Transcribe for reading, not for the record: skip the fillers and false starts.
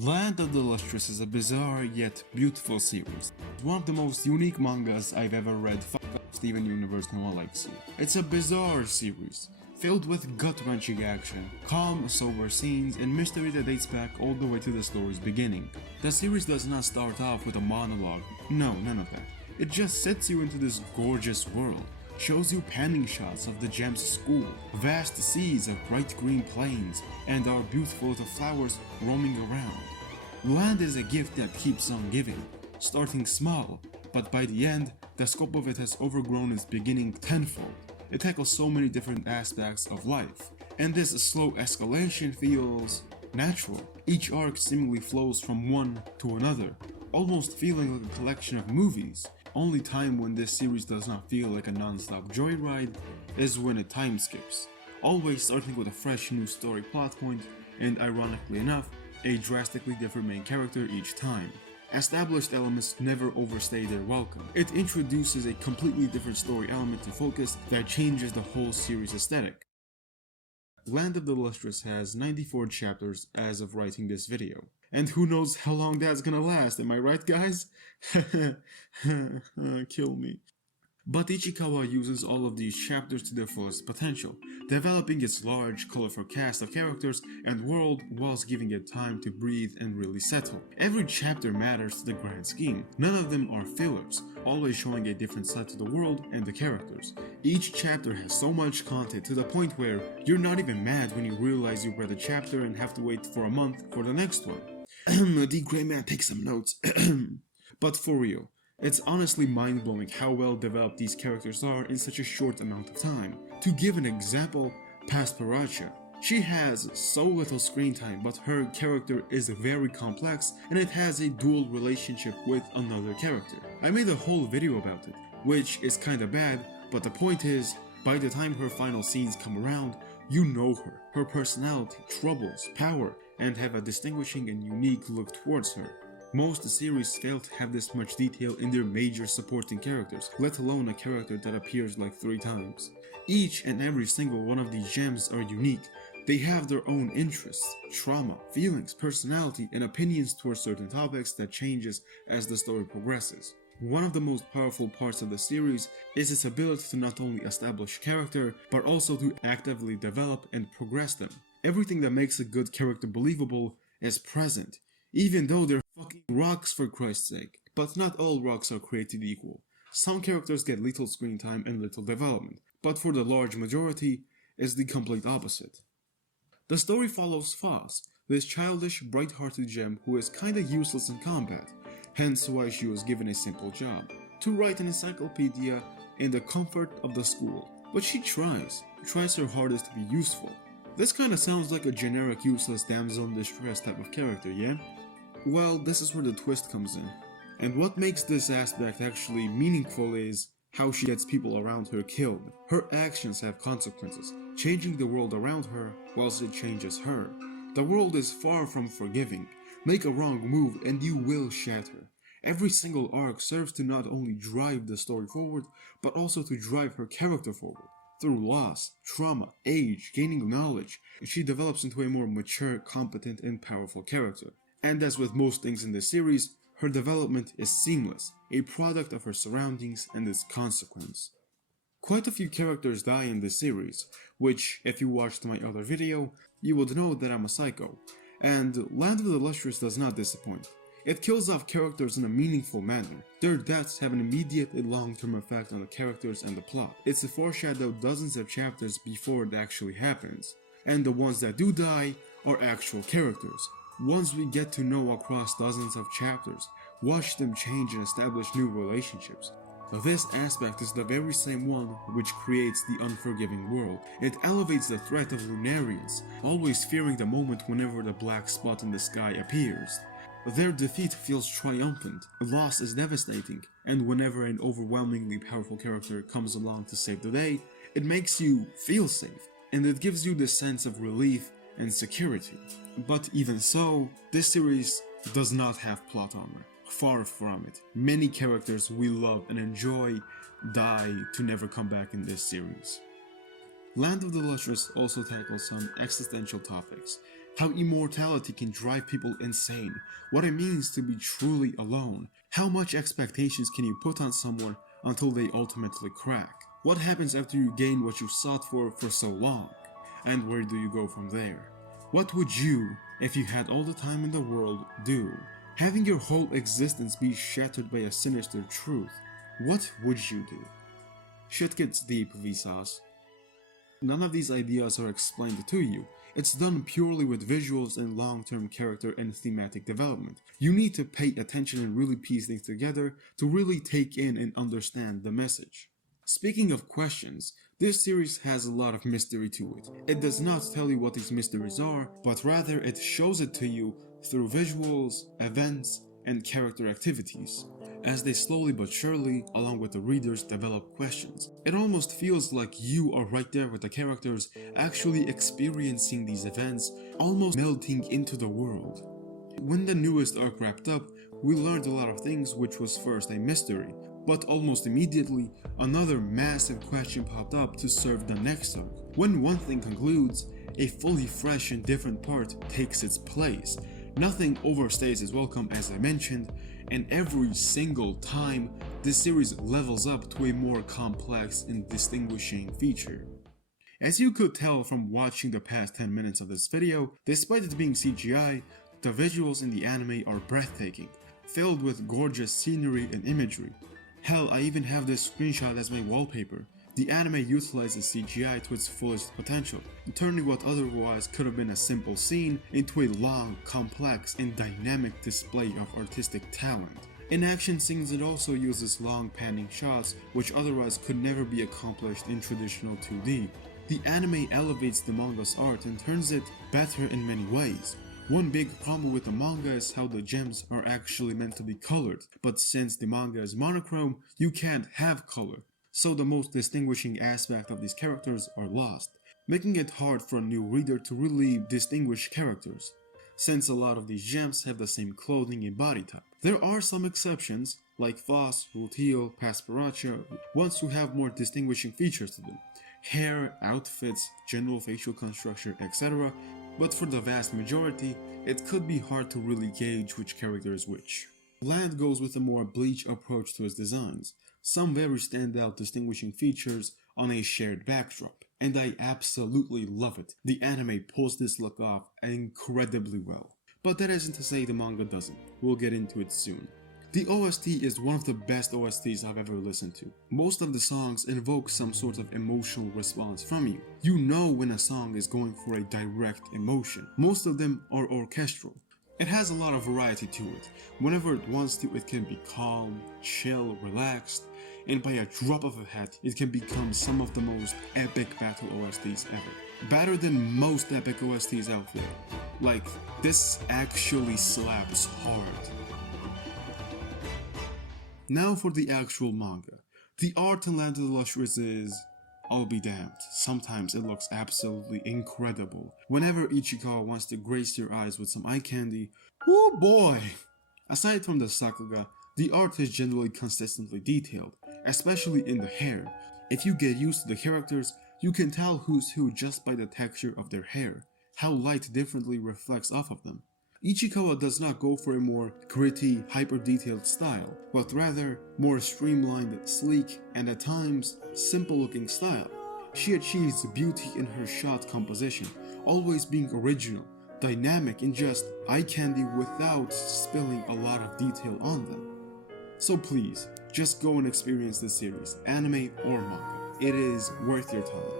Land of the Lustrous is a bizarre yet beautiful series. It's one of the most unique mangas I've ever read. Fuck off, Steven Universe, no one likes you. It's a bizarre series, filled with gut-wrenching action, calm, sober scenes, and mystery that dates back all the way to the story's beginning. The series does not start off with a monologue, no, none of that. It just sets you into this gorgeous world, shows you panning shots of the gem's school, vast seas of bright green plains, and our beautiful little flowers roaming around. Land is a gift that keeps on giving, starting small, but by the end, the scope of it has overgrown its beginning tenfold. It tackles so many different aspects of life, and this slow escalation feels natural. Each arc seemingly flows from one to another, almost feeling like a collection of movies. Only time when this series does not feel like a non-stop joyride is when it time skips, always starting with a fresh new story plot point and, ironically enough, a drastically different main character each time. Established elements never overstay their welcome. It introduces a completely different story element to focus that changes the whole series' aesthetic. Land of the Lustrous has 94 chapters as of writing this video. And who knows how long that's gonna last, am I right, guys? Kill me. But Ichikawa uses all of these chapters to their fullest potential, developing its large, colorful cast of characters and world whilst giving it time to breathe and really settle. Every chapter matters to the grand scheme. None of them are fillers, always showing a different side to the world and the characters. Each chapter has so much content to the point where you're not even mad when you realize you read a chapter and have to wait for a month for the next one. The Grey Man takes some notes. But for real, it's honestly mind-blowing how well developed these characters are in such a short amount of time. To give an example, Phosphophyllite. She has so little screen time, but her character is very complex and it has a dual relationship with another character. I made a whole video about it, which is kinda bad, but the point is, by the time her final scenes come around, you know her personality, troubles, power, and have a distinguishing and unique look towards her. Most series fail to have this much detail in their major supporting characters, let alone a character that appears like 3 times. Each and every single one of these gems are unique. They have their own interests, trauma, feelings, personality, and opinions towards certain topics that changes as the story progresses. One of the most powerful parts of the series is its ability to not only establish character, but also to actively develop and progress them. Everything that makes a good character believable is present, even though they're fucking rocks for Christ's sake. But not all rocks are created equal. Some characters get little screen time and little development, but for the large majority, it's the complete opposite. The story follows Foz, this childish, bright-hearted gem who is kinda useless in combat, hence why she was given a simple job, to write an encyclopedia in the comfort of the school. But she tries her hardest to be useful. This kinda sounds like a generic useless damsel in distress type of character, yeah? Well, this is where the twist comes in. And what makes this aspect actually meaningful is how she gets people around her killed. Her actions have consequences, changing the world around her whilst it changes her. The world is far from forgiving. Make a wrong move and you will shatter. Every single arc serves to not only drive the story forward, but also to drive her character forward. Through loss, trauma, age, gaining knowledge, she develops into a more mature, competent, and powerful character. And as with most things in this series, her development is seamless, a product of her surroundings and its consequence. Quite a few characters die in this series, which, if you watched my other video, you would know that I'm a psycho. And Land of the Lustrous does not disappoint. It kills off characters in a meaningful manner. Their deaths have an immediate and long-term effect on the characters and the plot. It's foreshadowed dozens of chapters before it actually happens. And the ones that do die are actual characters, ones we get to know across dozens of chapters, watch them change and establish new relationships. This aspect is the very same one which creates the unforgiving world. It elevates the threat of Lunarians, always fearing the moment whenever the black spot in the sky appears. Their defeat feels triumphant, loss is devastating, and whenever an overwhelmingly powerful character comes along to save the day, it makes you feel safe, and it gives you this sense of relief and security. But even so, this series does not have plot armor. Far from it. Many characters we love and enjoy die to never come back in this series. Land of the Lustrous also tackles some existential topics, how immortality can drive people insane, what it means to be truly alone, how much expectations can you put on someone until they ultimately crack, what happens after you gain what you sought for so long, and where do you go from there? What would you, if you had all the time in the world, do? Having your whole existence be shattered by a sinister truth, what would you do? Shit gets deep, Vsauce. None of these ideas are explained to you. It's done purely with visuals and long-term character and thematic development. You need to pay attention and really piece things together to really take in and understand the message. Speaking of questions, this series has a lot of mystery to it. It does not tell you what these mysteries are, but rather it shows it to you through visuals, events, and character activities. As they slowly but surely, along with the readers, develop questions. It almost feels like you are right there with the characters, actually experiencing these events, almost melting into the world. When the newest arc wrapped up, we learned a lot of things which was first a mystery, but almost immediately, another massive question popped up to serve the next arc. When one thing concludes, a fully fresh and different part takes its place. Nothing overstays its welcome, as I mentioned, and every single time, this series levels up to a more complex and distinguishing feature. As you could tell from watching the past 10 minutes of this video, despite it being CGI, the visuals in the anime are breathtaking, filled with gorgeous scenery and imagery. Hell, I even have this screenshot as my wallpaper. The anime utilizes CGI to its fullest potential, turning what otherwise could have been a simple scene into a long, complex, and dynamic display of artistic talent. In action scenes, it also uses long panning shots, which otherwise could never be accomplished in traditional 2D. The anime elevates the manga's art and turns it better in many ways. One big problem with the manga is how the gems are actually meant to be colored, but since the manga is monochrome, you can't have color. So the most distinguishing aspect of these characters are lost, making it hard for a new reader to really distinguish characters, since a lot of these gems have the same clothing and body type. There are some exceptions, like Phos, Rutiel, Pasparacha, ones who have more distinguishing features to them. Hair, outfits, general facial construction, etc. But for the vast majority, it could be hard to really gauge which character is which. Land goes with a more bleach approach to its designs, some very standout distinguishing features on a shared backdrop, and I absolutely love it. The anime pulls this look off incredibly well. But that isn't to say the manga doesn't, we'll get into it soon. The OST is one of the best OSTs I've ever listened to. Most of the songs invoke some sort of emotional response from you. You know when a song is going for a direct emotion. Most of them are orchestral. It has a lot of variety to it. Whenever it wants to, it can be calm, chill, relaxed, and by a drop of a hat, it can become some of the most epic battle OSTs ever. Better than most epic OSTs out there. Like, this actually slaps hard. Now for the actual manga. The art in Land of the Lustrous is... I'll be damned. Sometimes it looks absolutely incredible. Whenever Ichikawa wants to grace your eyes with some eye candy, oh boy! Aside from the sakuga, the art is generally consistently detailed, especially in the hair. If you get used to the characters, you can tell who's who just by the texture of their hair, how light differently reflects off of them. Ichikawa does not go for a more gritty, hyper-detailed style, but rather more streamlined, sleek, and at times, simple-looking style. She achieves beauty in her shot composition, always being original, dynamic, and just eye candy without spilling a lot of detail on them. So please, just go and experience this series, anime or manga. It is worth your time.